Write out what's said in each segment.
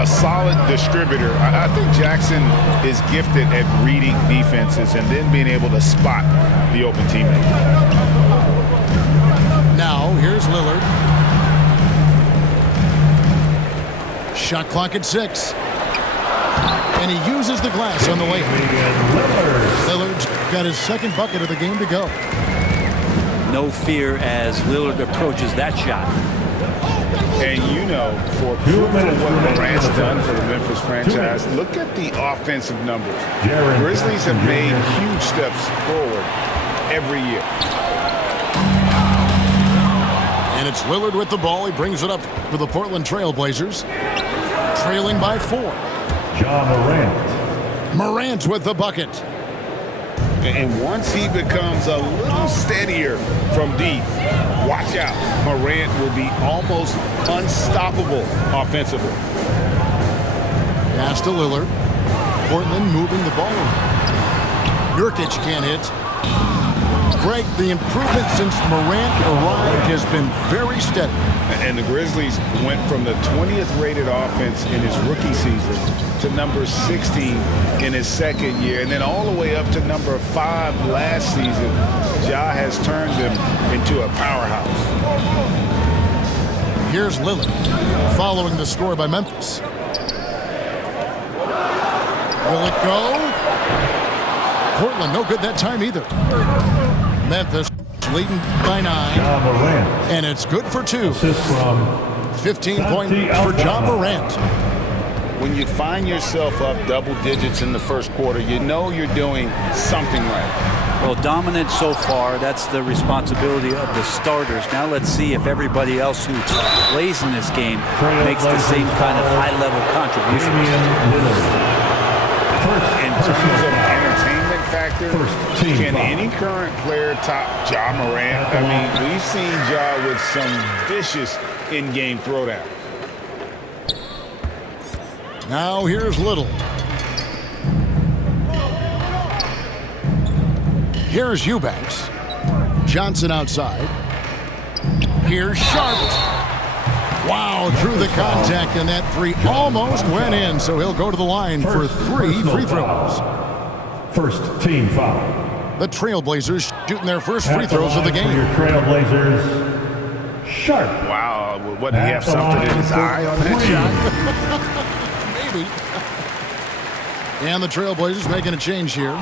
a solid distributor. I think Jackson is gifted at reading defenses and then being able to spot the open teammate. Now, here's Lillard. Shot clock at 6. And he uses the glass on the way. Lillard's got his second bucket of the game to go. No fear as Lillard approaches that shot. And you know, for what Morant's done for the Memphis franchise, look at the offensive numbers. Grizzlies have made huge steps forward every year. And it's Lillard with the ball. He brings it up for the Portland Trailblazers. Trailing by 4. Morant with the bucket. And once he becomes a little steadier from deep, watch out. Morant will be almost unstoppable offensively. Pass to Lillard. Portland moving the ball. Nurkic can't hit. Greg, the improvement since Morant arrived has been very steady. And the Grizzlies went from the 20th rated offense in his rookie season to number 16 in his second year, and then all the way up to number 5 last season. Ja has turned them into a powerhouse. Here's Lillard following the score by Memphis. Will it go? Portland no good that time either. Memphis leading by 9. And it's good for 2. 15 points for Ja Morant. When you find yourself up double digits in the first quarter, you know you're doing something right. Well, dominant so far. That's the responsibility of the starters. Now let's see if everybody else who plays in this game makes the same kind of high-level contribution. In terms of entertainment factor, can any current player top Ja Morant? I mean, we've seen Ja with some vicious in-game throwdown. Now here's Little. Here's Eubanks. Johnson outside. Here's Sharp. Wow, through the contact, and that 3 almost went in, so he'll go to the line for 3 free throws. First team foul. The Trailblazers shooting their first free throws of the game. Your Trailblazers, Sharp. Wow, what, did he have something in his eye on that shot? Maybe. And the Trailblazers making a change here.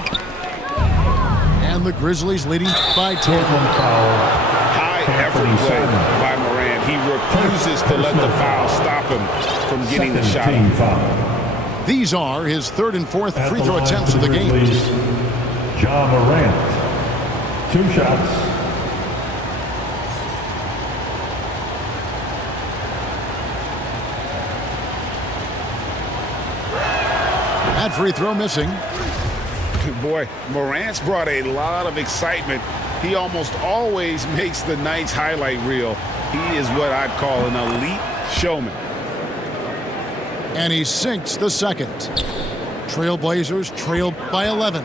And the Grizzlies leading by 10. High effort play by Morant. He refuses to let the foul stop him from getting the shot. These are his 3rd and 4th free throw attempts of the game. Ja Morant. 2 shots. That free throw missing. Boy, Morant's brought a lot of excitement. He almost always makes the night's highlight reel. He is what I'd call an elite showman. And he sinks the second. Trailblazers trail by 11.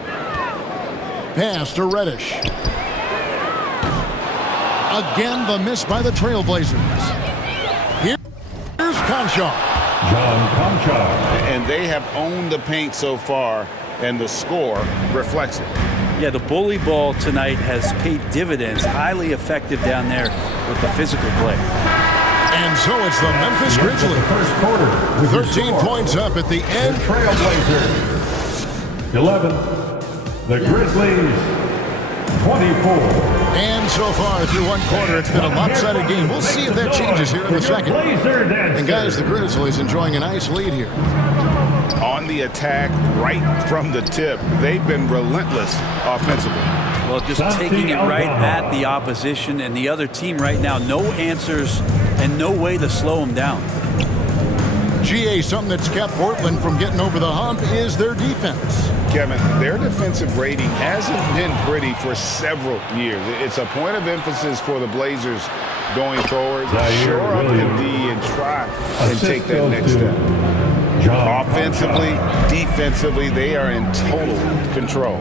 Pass to Reddish. Again, the miss by the Trailblazers. Here's Conchar. John Conchar. And they have owned the paint so far, and the score reflects it. Yeah, the bully ball tonight has paid dividends. Highly effective down there with the physical play. And so it's the Memphis Grizzlies. First quarter. 13 points up at the end. Trailblazers 11. The Grizzlies 24. And so far through one quarter, it's been a lopsided game. We'll see if that changes here in the second. And guys, the Grizzlies enjoying a nice lead here. On the attack right from the tip, they've been relentless offensively. Well, just taking it right at the opposition and the other team right now. No answers and no way to slow them down. GA, something that's kept Portland from getting over the hump is their defense. Kevin, their defensive rating hasn't been pretty for several years. It's a point of emphasis for the Blazers going forward. Shore up the D and try and take that next step. Offensively, defensively, they are in total control.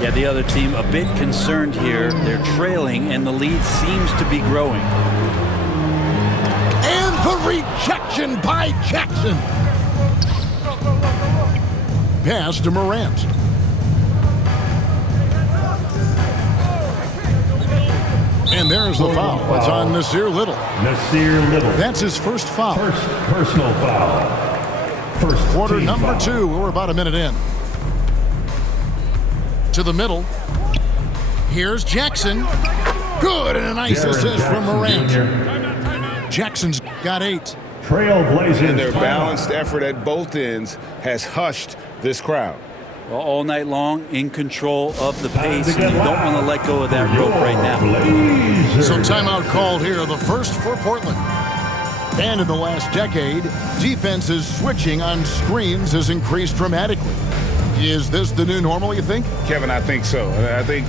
Yeah, the other team a bit concerned here. They're trailing, and the lead seems to be growing. And the rejection by Jackson. Pass to Morant. And there's the foul. It's on Nasir Little. Nasir Little. That's his first foul. First personal foul. First Quarter team number foul. 2. We're about a minute in. To the middle. Here's Jackson. Good, and a nice Jaren assist from Morant. Jr. Jackson's got 8. Trailblazers. And their timeout. balanced effort at both ends has hushed this crowd. Well, all night long, in control of the Time pace, to and get you don't want to loud let go of that for rope right now. Blazers. So timeout called here, the first for Portland. And in the last decade, defenses switching on screens has increased dramatically. Is this the new normal, you think? Kevin, I think so. I think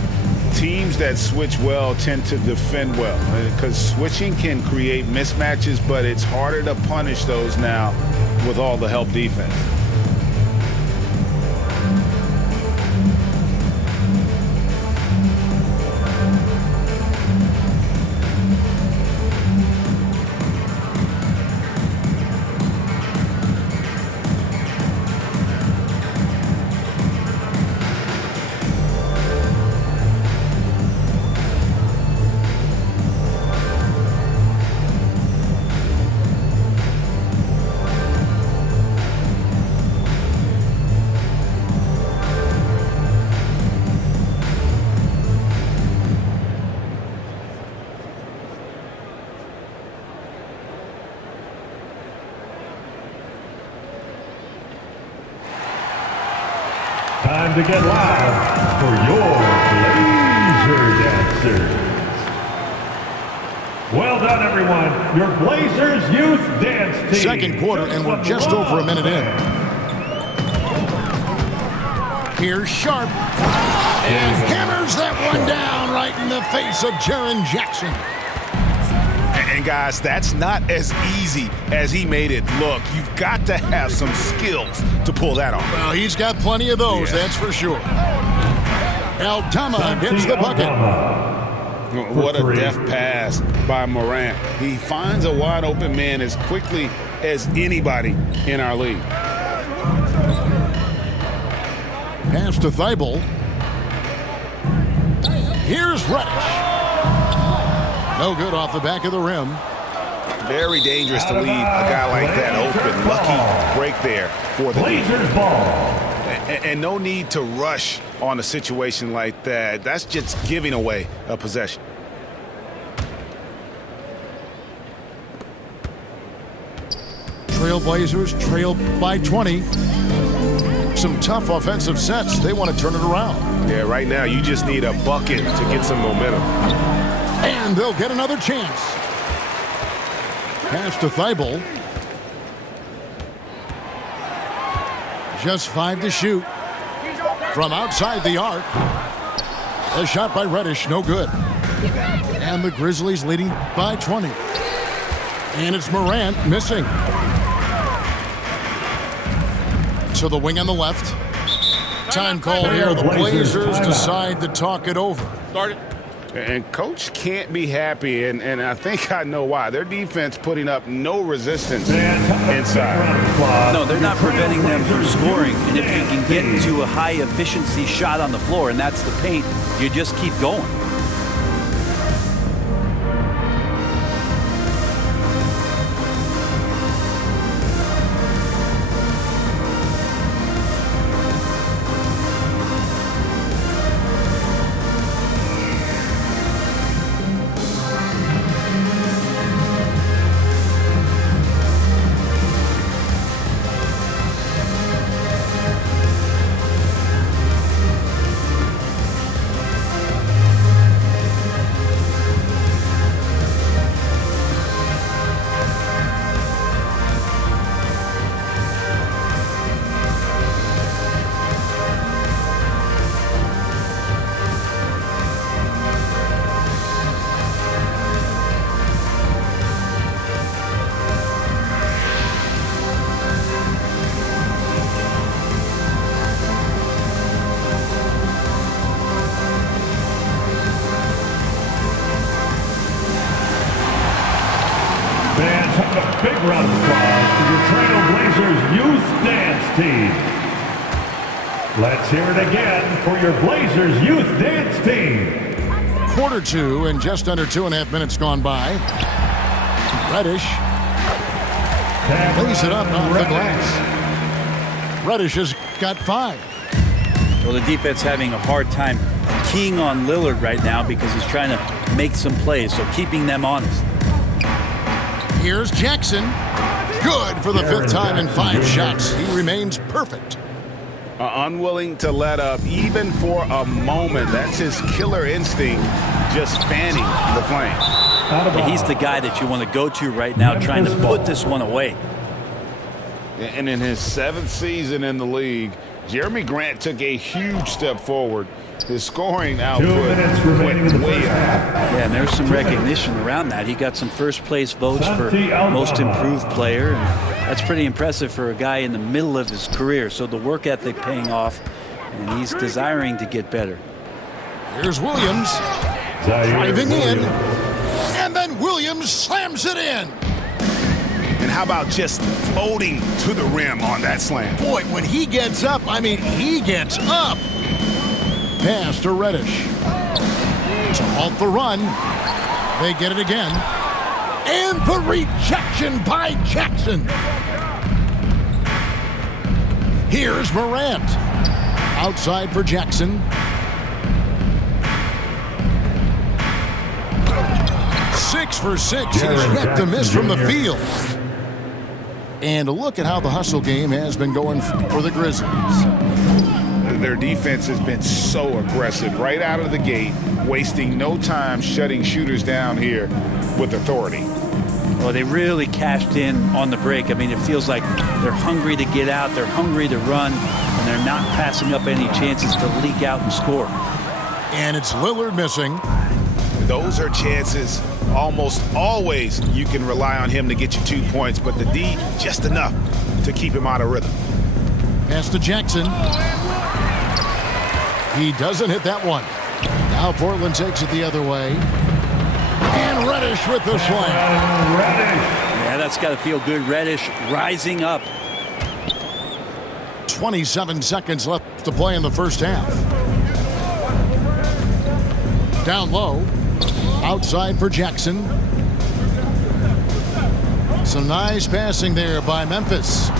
teams that switch well tend to defend well because switching can create mismatches, but it's harder to punish those now with all the help defense. Time to get live for your Blazer dancers. Well done, everyone. Your Blazers youth dance team. Second quarter, and we're just over a minute in. Here's Sharp. And hammers that one down right in the face of Jaren Jackson. And guys, that's not as easy as he made it look. You've got to have some skills to pull that off. Well, he's got plenty of those, that's for sure. Aldama gets the bucket. What a deft pass by Morant. He finds a wide open man as quickly as anybody in our league. Pass to Thibault. Here's Reddish. No good off the back of the rim. Very dangerous to leave a guy like that open. Lucky break there for the lead. Blazers ball. And no need to rush on a situation like that. That's just giving away a possession. Trailblazers trail by 20. Some tough offensive sets. They want to turn it around. Yeah, right now you just need a bucket to get some momentum. And they'll get another chance. Pass to Thibault. Just 5 to shoot. From outside the arc. A shot by Reddish, no good. And the Grizzlies leading by 20. And it's Morant missing. So the wing on the left. Time called here. The Blazers decide to talk it over. Start it. And coach can't be happy, and I think I know why. Their defense putting up no resistance inside. No, they're not preventing them from scoring. And if you can get into a high-efficiency shot on the floor, and that's the paint, you just keep going. Big round of applause to your Trailblazers youth dance team. Let's hear it again for your Blazers youth dance team. Quarter two, and just under 2.5 minutes gone by. Reddish lays it up off the glass. Reddish has got 5. Well, the defense having a hard time keying on Lillard right now because he's trying to make some plays, so keeping them honest. Here's Jackson. Good for the 5th time in 5 shots. He remains perfect. Unwilling to let up even for a moment. That's his killer instinct, just fanning the flame. And he's the guy that you want to go to right now, trying to put this one away. And in his 7th season in the league, Jeremy Grant took a huge step forward. His scoring output went way up. Yeah, and there's some recognition around that. He got some first-place votes for most improved player. And that's pretty impressive for a guy in the middle of his career. So the work ethic paying off, and he's desiring to get better. Here's Williams driving in, and then Williams slams it in. And how about just floating to the rim on that slam? Boy, when he gets up, I mean, he gets up. Pass to Reddish. To halt the run. They get it again. And the rejection by Jackson. Here's Morant. Outside for Jackson. 6 for 6. He's yet to miss from the field. And look at how the hustle game has been going for the Grizzlies. Their defense has been so aggressive right out of the gate, wasting no time shutting shooters down here with authority. Well, they really cashed in on the break. I mean, it feels like they're hungry to get out, they're hungry to run, and they're not passing up any chances to leak out and score. And it's Lillard missing. Those are chances almost always you can rely on him to get you 2 points, but the D just enough to keep him out of rhythm. Pass to Jackson. He doesn't hit that one. Now Portland takes it the other way. And Reddish with the slam. Yeah, that's got to feel good. Reddish rising up. 27 seconds left to play in the first half. Down low. Outside for Jackson. Some nice passing there by Memphis.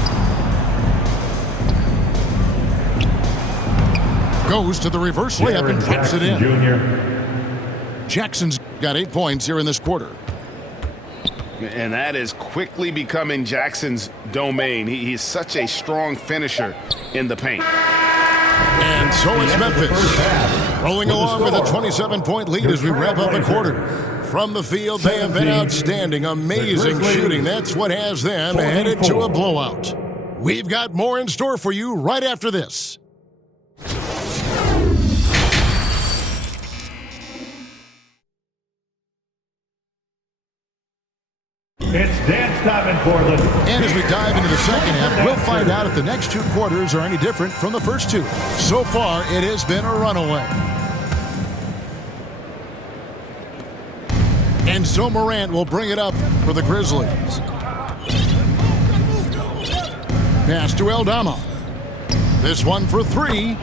Goes to the reverse layup and drops it in. Jackson's got 8 points here in this quarter. And that is quickly becoming Jackson's domain. He's such a strong finisher in the paint. And so it's Memphis rolling along with a 27-point lead as we wrap up the quarter. From the field, they have been outstanding, amazing shooting. That's what has them headed to a blowout. We've got more in store for you right after this. It's dance time in Portland. And as we dive into the second half, we'll find out if the next 2 quarters are any different from the first 2. So far, it has been a runaway. And so Morant will bring it up for the Grizzlies. Pass to Aldama. This one for 3.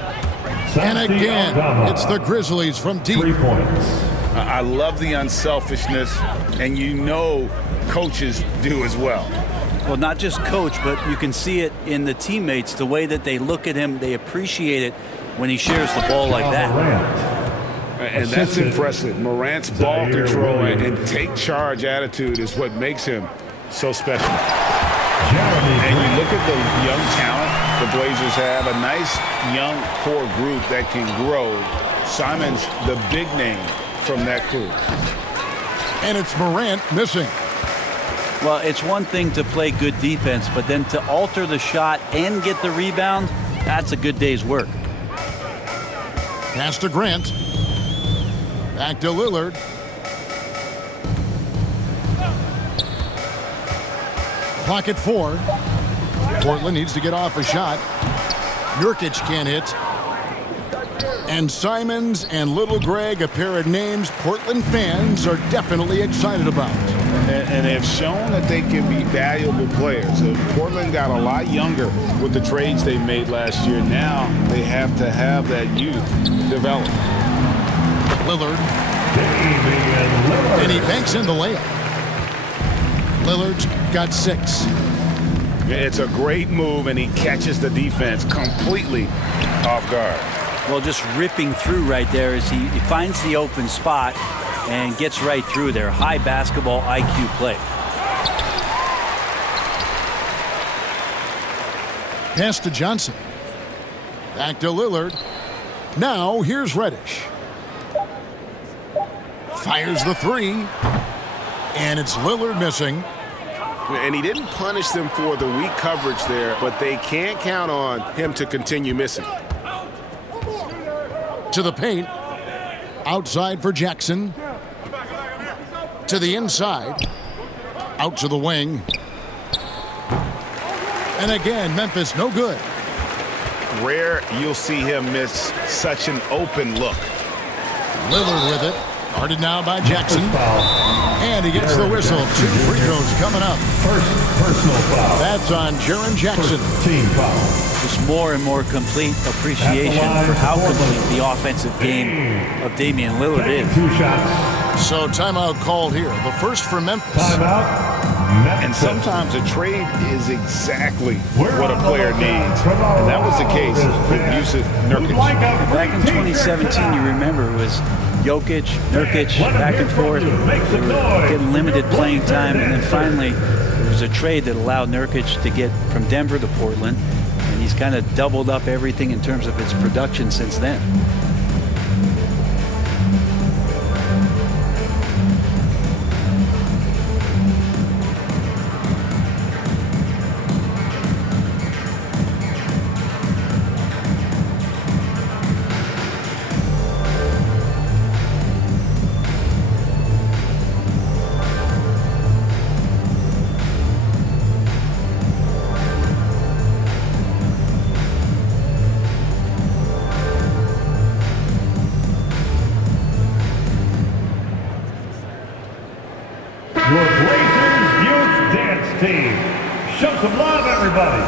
And again, it's the Grizzlies from deep. 3 points. I love the unselfishness, and you know coaches do as well. Well, not just coach, but you can see it in the teammates, the way that they look at him. They appreciate it when he shares the ball like that. And that's impressive. Morant's ball control and take charge attitude is what makes him so special. And you look at the young talent the Blazers have, a nice young core group that can grow. Simon's the big name from that crew. And it's Morant missing. Well, it's one thing to play good defense, but then to alter the shot and get the rebound, that's a good day's work. Pass to Grant. Back to Lillard. Clock at 4. Portland needs to get off a shot. Nurkic can't hit. And Simons and Little Greg, a pair of names Portland fans are definitely excited about. And they've shown that they can be valuable players. Portland got a lot younger with the trades they made last year. Now they have to have that youth develop. Lillard. And he banks in the layup. Lillard's got 6. It's a great move, and he catches the defense completely off guard. Well, just ripping through right there as he finds the open spot and gets right through there. High basketball IQ play. Pass to Johnson. Back to Lillard. Now here's Reddish. Fires the 3. And it's Lillard missing. And he didn't punish them for the weak coverage there, but they can't count on him to continue missing. To the paint. Outside for Jackson. To the inside. Out to the wing. And again, Memphis no good. Rare you'll see him miss such an open look. Lillard with it. Guarded now by Jackson. And he gets the whistle. 2 free throws coming up. First personal foul. That's on Jaren Jackson. Team foul. Just more and more complete appreciation for how complete the offensive game of Damian Lillard is. 2 shots. So timeout called here. The first for Memphis. Timeout. Memphis. And sometimes a trade is exactly what a player needs. And that was the case with Yusuf Nurkic. Back in 2017, you remember, it was Jokic, Nurkic, back and forth. They were getting limited playing time, and then finally there was a trade that allowed Nurkic to get from Denver to Portland, and he's kind of doubled up everything in terms of its production since then. Your Blazers Youth Dance Team. Show some love, everybody.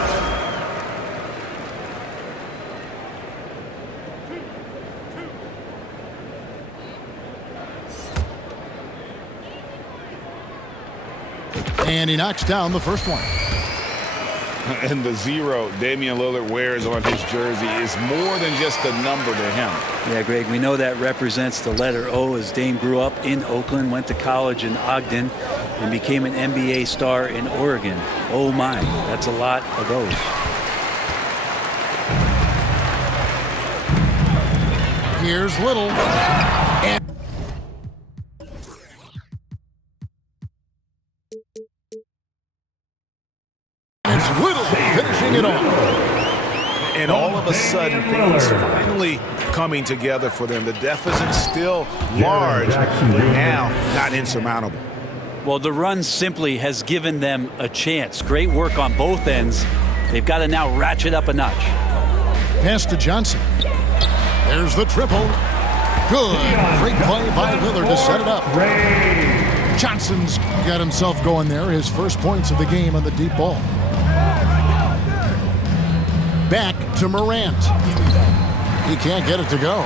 And he knocks down the first one. And the 0 Damian Lillard wears on his jersey is more than just a number to him. Yeah, Greg, we know that represents the letter O, as Dame grew up in Oakland, went to college in Ogden, and became an NBA star in Oregon. Oh my, that's a lot of O's. Here's Little. And it's Little finishing it off. And all of a sudden, things finally coming together for them. The deficit's still large, but now not insurmountable. Well, the run simply has given them a chance. Great work on both ends. They've got to now ratchet up a notch. Pass to Johnson. There's the triple. Good. Great play by Lillard to set it up. Johnson's got himself going there. His first points of the game on the deep ball. Back to Morant. He can't get it to go.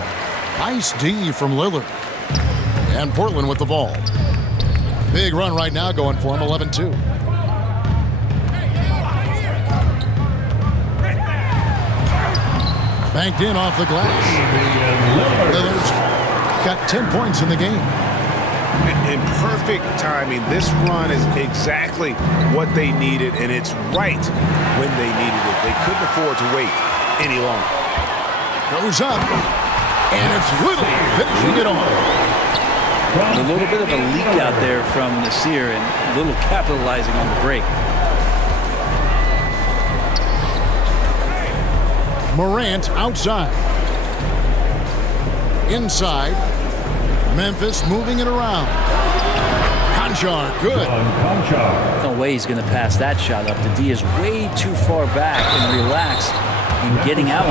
Nice D from Lillard. And Portland with the ball. Big run right now going for him, 11-2. Banked in off the glass. Lillard's got 10 points in the game. In perfect timing, this run is exactly what they needed, and it's right when they needed it. They couldn't afford to wait any longer. Goes up, and it's Little finishing it off. A little bit of a leak out there from Nasir, and Little capitalizing on the break. Morant outside. Inside. Memphis moving it around. Conchar, good. No way he's going to pass that shot up. The D is way too far back and relaxed in getting out.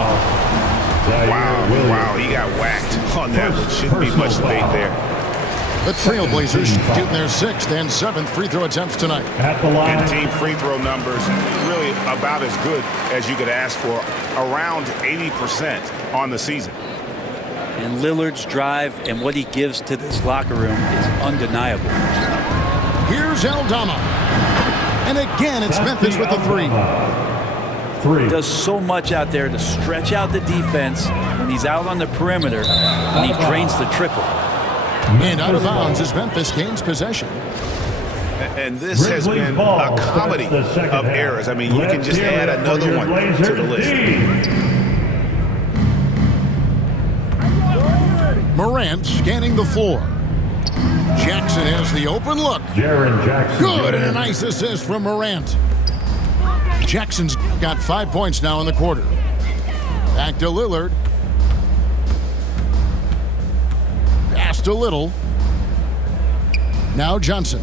Wow, he got whacked on that one. Shouldn't be much late there. The Trailblazers shooting their 6th and 7th free throw attempts tonight. At the line. And team free throw numbers really about as good as you could ask for, around 80% on the season. And Lillard's drive and what he gives to this locker room is undeniable. Here's Aldama. And again, it's Memphis with the 3. He does so much out there to stretch out the defense when he's out on the perimeter, and he drains the triple. And out of bounds as Memphis gains possession. And this has been a comedy of errors. I mean, you can just add another one to the list. Morant scanning the floor. Jackson has the open look. Jaren Jackson. Good, and a nice assist from Morant. Jackson's got 5 points now in the quarter. Back to Lillard. Passed a little. Now Johnson.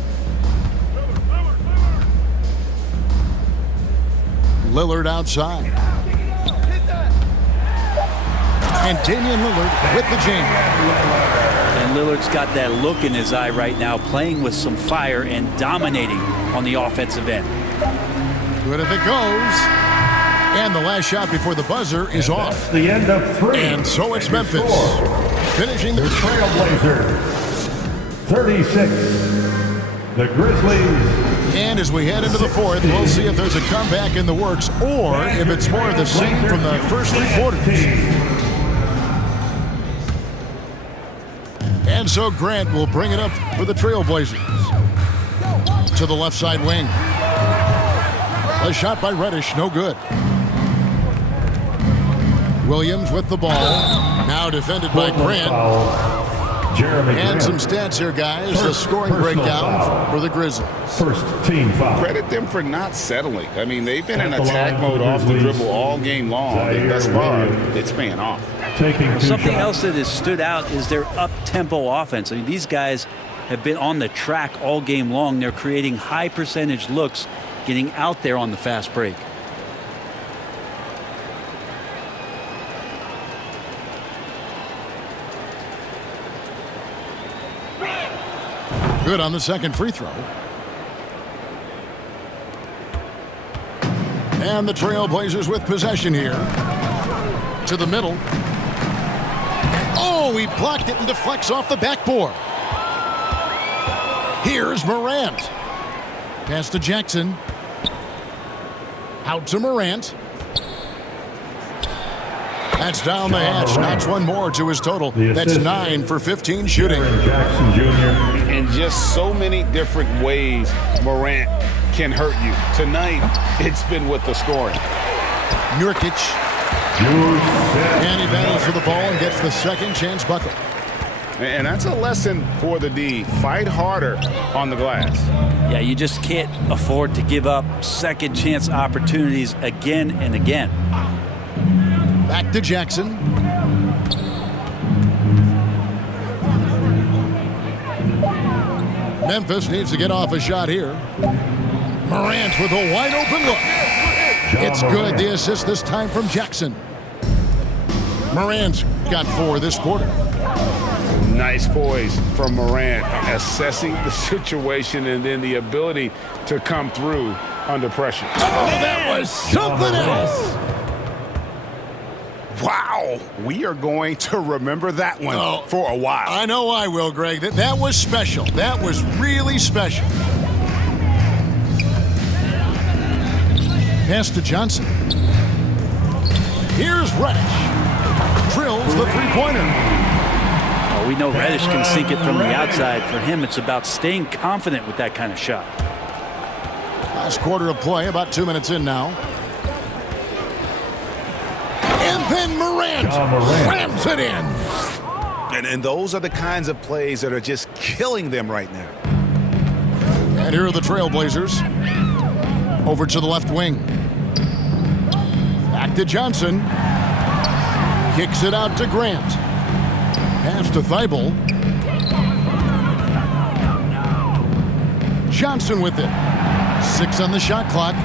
Lillard outside. And Damian Lillard with the jam. And Lillard's got that look in his eye right now, playing with some fire and dominating on the offensive end. Good if it goes. And the last shot before the buzzer is off. That's the end of 3. And so it's Memphis. Finishing The the Trailblazers. 36. The Grizzlies. And as we head into the 4th, we'll see if there's a comeback in the works or if it's more of the same from the first 3 quarters. And so Grant will bring it up for the Trailblazers. To the left side wing. A shot by Reddish, no good. Williams with the ball. Now defended by Grant. And some stats here, guys. The scoring breakdown for the Grizzlies. First team foul. Credit them for not settling. I mean, they've been in attack mode off the dribble all game long, and thus far, it's paying off. Something else that has stood out is their up-tempo offense. I mean, these guys have been on the track all game long. They're creating high percentage looks, getting out there on the fast break. Good on the second free throw. And the Trailblazers with possession here. To the middle. Oh, he blocked it and deflects off the backboard. Here's Morant. Pass to Jackson. Out to Morant. That's down the hatch. Knocks one more to his total. That's 9 for 15 shooting. Jackson Jr. In just so many different ways, Morant can hurt you. Tonight, it's been with the scoring. Nurkic. And he battles for the ball and gets the second chance bucket. And that's a lesson for the D. Fight harder on the glass. Yeah, you just can't afford to give up second chance opportunities again and again. Back to Jackson. Memphis needs to get off a shot here. Morant with a wide open look. It's good. The assist this time from Jackson. Morant's got 4 this quarter. Nice poise from Morant, assessing the situation and then the ability to come through under pressure. Oh, that was something else. Wow, we are going to remember that one for a while. I know I will, Greg. That was special. That was really special. Pass to Johnson. Here's Reddish. Drills the three-pointer. Oh, we know Reddish can sink it from the outside. For him, it's about staying confident with that kind of shot. Last quarter of play, about 2 minutes in now. And then Morant rams it in. And those are the kinds of plays that are just killing them right now. And here are the Trailblazers. Over to the left wing. Back to Johnson. Kicks it out to Grant. Pass to Thibault. Johnson with it. 6 on the shot clock.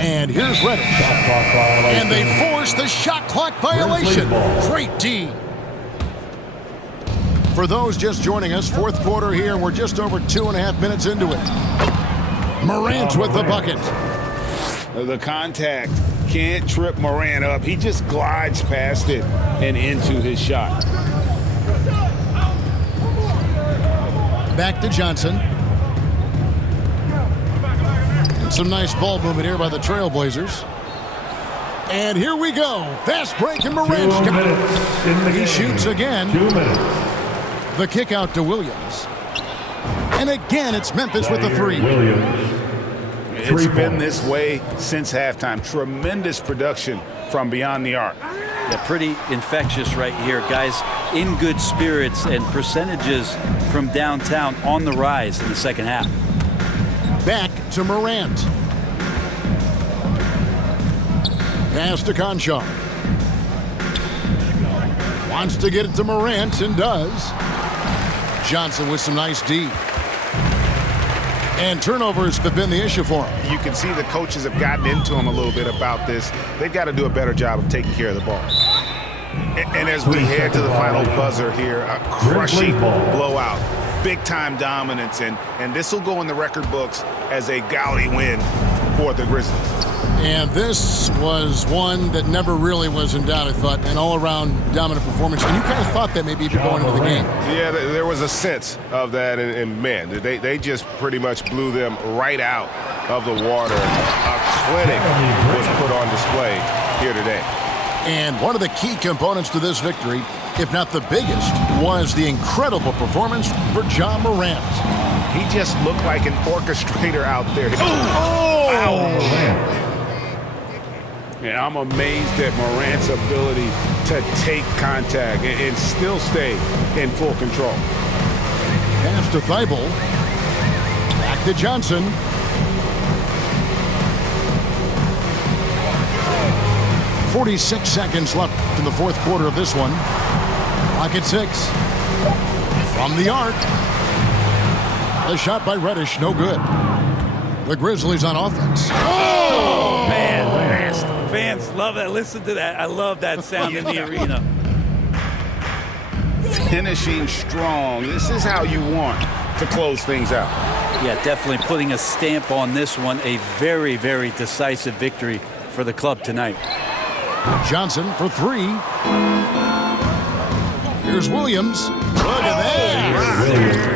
And And here's Reddish. And they force the shot clock violation. Great D. For those just joining us, fourth quarter here, and we're just over 2.5 minutes into it. Morant with the bucket. The contact can't trip Morant up. He just glides past it and into his shot. Back to Johnson. And some nice ball movement here by the Trailblazers. And here we go. Fast break and Morant. He shoots again. 2 minutes. The kick out to Williams. And again, it's Memphis with the three. It's been this way since halftime. Tremendous production from beyond the arc. Yeah, pretty infectious right here. Guys in good spirits and percentages from downtown on the rise in the second half. Back to Morant. Pass to Conchar. Wants to get it to Morant and does. Johnson with some nice D. And turnovers have been the issue for him. You can see the coaches have gotten into him a little bit about this. They've got to do a better job of taking care of the ball. And as we head to the final buzzer here, a crushing blowout, big-time dominance, and this will go in the record books as a gaudy win for the Grizzlies. And this was one that never really was in doubt, I thought, an all-around dominant performance. And you kind of thought that maybe even going into the game. Yeah, there was a sense of that, and man, they just pretty much blew them right out of the water. A clinic was put on display here today. And one of the key components to this victory, if not the biggest, was the incredible performance for Ja Morant. He just looked like an orchestrator out there. Yeah, I'm amazed at Morant's ability to take contact and still stay in full control. Pass to Thibault. Back to Johnson. .46 seconds left in the fourth quarter of this one. Clock at 6. From the arc. The shot by Reddish, no good. The Grizzlies on offense. Oh, man. Fans love that. Listen to that. I love that sound in the arena. Finishing strong. This is how you want to close things out. Yeah, definitely putting a stamp on this one. A very, very decisive victory for the club tonight. Johnson for three. Here's Williams. Look at that.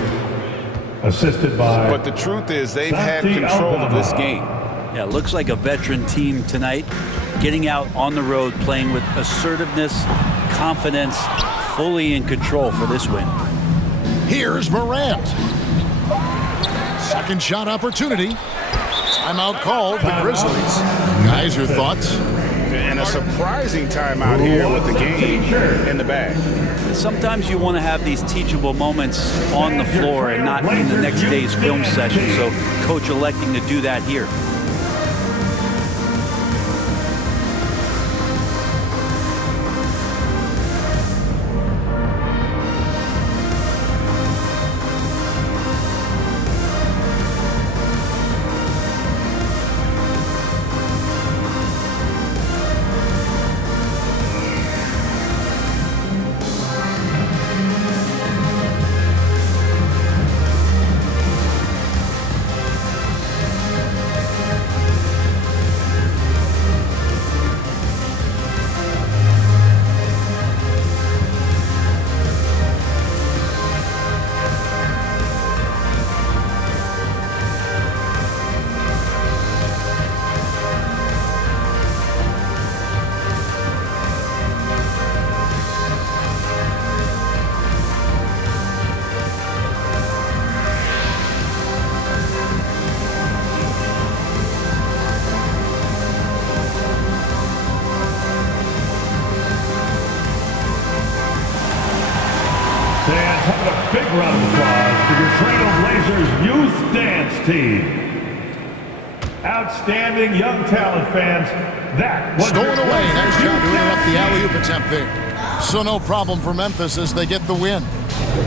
Assisted by. But the truth is they've had control of this game. Yeah, looks like a veteran team tonight. Getting out on the road, playing with assertiveness, confidence, fully in control for this win. Here's Morant. Second shot opportunity. Timeout called the Grizzlies. Guys, your thoughts? And a surprising timeout here with the game in the bag. Sometimes you want to have these teachable moments on the floor and not in the next day's film session. So coach electing to do that here. Fans, have a big round of applause for your Trailblazers youth dance team. Outstanding young talent, fans. That was stolen away. Nice job to interrupt the alley-oop attempt there. So no problem for Memphis as they get the win.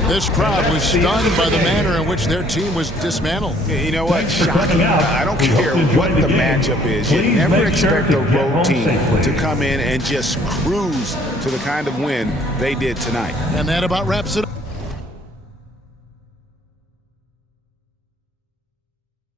This crowd was stunned by the manner in which their team was dismantled. You know what? Thanks for coming out. I don't We hope care you enjoyed what the game. matchup is. You Please never make sure expect to a get road home team safely. to come in and just cruise to the kind of win they did tonight. And that about wraps it up.